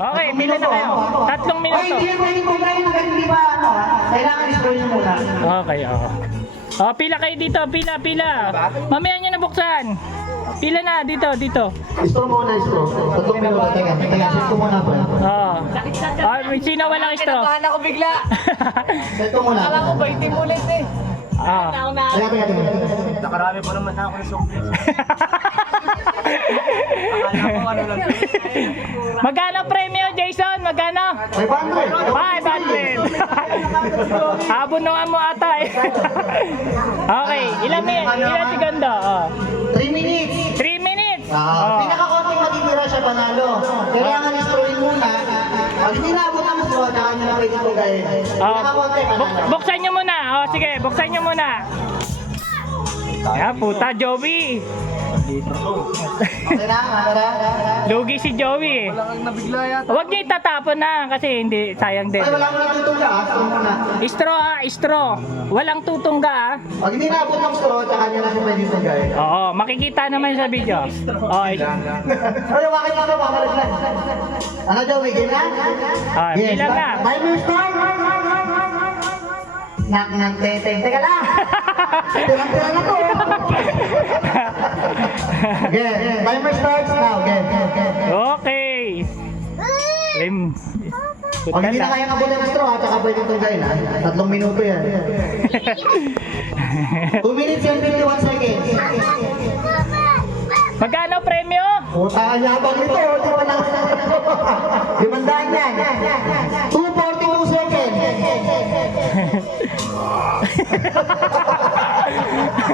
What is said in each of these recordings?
Okay, pila na kayo. 3 minuto. Hindi mo kayo hindi ba kailangan i-scroll nyo muna. Okay, oo. Oh, pila kayo dito, pila. Mamaya nyo nabuksan. Pila na, dito. Istro muna, istro. 3 minuto. Teka, set ko muna po. Oo. Sino walang istro? Kinabahan ako bigla. Set ko muna. Akala ko ba itim ulit eh. Ah. Teka. Nakarami pa naman ako ng soft drinks. Akala ko ano lang. Magkano premyo, Jason? Magkano? 500. 500. Abunungan mo ata eh. Okay, ilang segundo? 3 minutes. 3 minutes. Oh. Pinakakonting matitira siya panalo. Kailangan i-scroll muna. Pag hindi naabot ang straw, saka nyo na pwede ito gawin. Pinakakonting panalo. Buksan nyo muna. Oh, sige, buksan nyo muna. Ya, puta, Joey. Okay na, Lugi si Joey. Wala kang nabigla yata. Huwag niyo itatapon na kasi hindi sayang din. Ay, wala mo na tutulga. Straw muna. Straw. Walang tutungga. Pag hindi naabot ang straw, saka nyo na pwede ito gawin. Oo, makikita naman sa video. Oh, Ay, wakit nyo ito, makalaglag. Ano daw, may game na? bilang na. Timer start! Nak teteng. Teka lang! Tira na ko! Okay, timer starts now. Okay. Lim. Pag hindi na kaya kabulan ng straw, at saka pwede itong gawin ha. 3 minuto yan. 2 minutes and 51 seconds. Magkano premyo? Puta, yabang nito. Di ba lang? 500 yan. 242 seconds.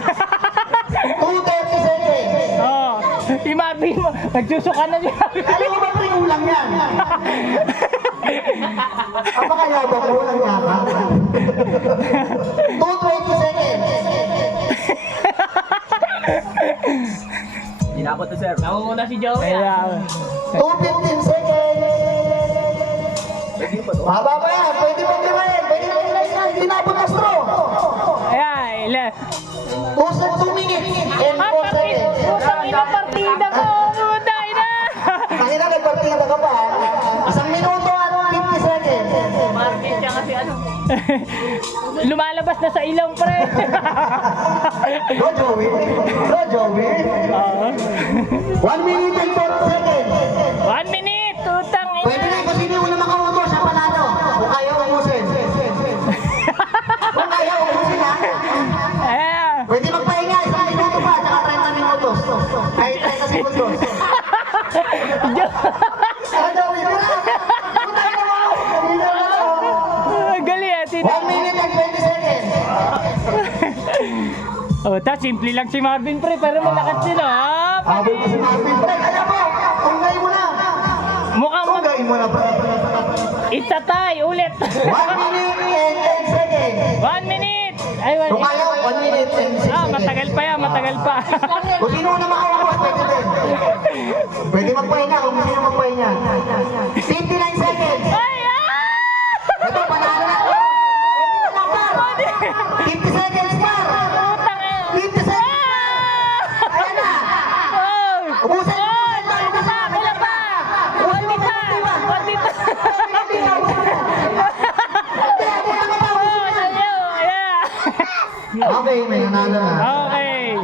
230 seconds. Oh, imagine mo, nagsusuka na siya. Alam mo ba pre, ulang yan? Ang baka yabang ko, ulang yabang. 220 seconds. Hinabot na sir. Namumuna si Joey. Kaya, 215 seconds. Haba pa yan. Pwede mo timayin. Pwede mo timayin. Tinapon na straw. ayan, 2 minutes and 4 seconds. Putang ina partida ko. Putang ina. Tangina, nagpartida ka pa. 1 minuto at 50 seconds. Market siya kasi ano. Lumalabas na sa ilong pre. Go, Joey. Go, Joey. 1 minute and 40 seconds. 1 minute. Putang ina. Pwede na kung sino yung unang makauto, siya panalo. Kung kaya umusin. Kung kaya umusin ha. Ayan. Pwede magpahinga, 1 minuto pa, tsaka 30 minutos. Ay, 30 segundos. Ano daw, ito na. Putay na mo. Ito na ako. Gali ah. 1 minute and 20 seconds. Oh, simple lang si Marvin pre, pero malakas sila. Habol ko si Marvin. Pre, kaya mo. Tunggay mo na. Mukhang Tunggay mo na, pre. itatay ulit. 1 minute and 10 seconds. 1 minute. Ay, 1 Kung kaya, 1 minute and 6 seconds. matagal pa yan, matagal pa. Kung sino na makaupo, pwede din. Pwede magpahinga, kung sino magpahinga. 59 seconds. Ay, Ito, panalo na. Ito na, par. 50 seconds, par. Putang ina. 50 seconds. Ayan na. Oh. Ubusin mo. Kulang pa. Konti pa. Okay, may nanalo na. Okay.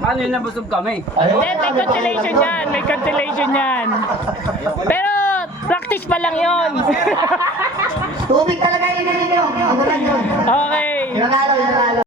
Ano yun, nabusog kami? May cancellation yan. May cancellation yan. Pero, practice pa lang yon. Tubig talaga yun ninyo. Ano lang yun?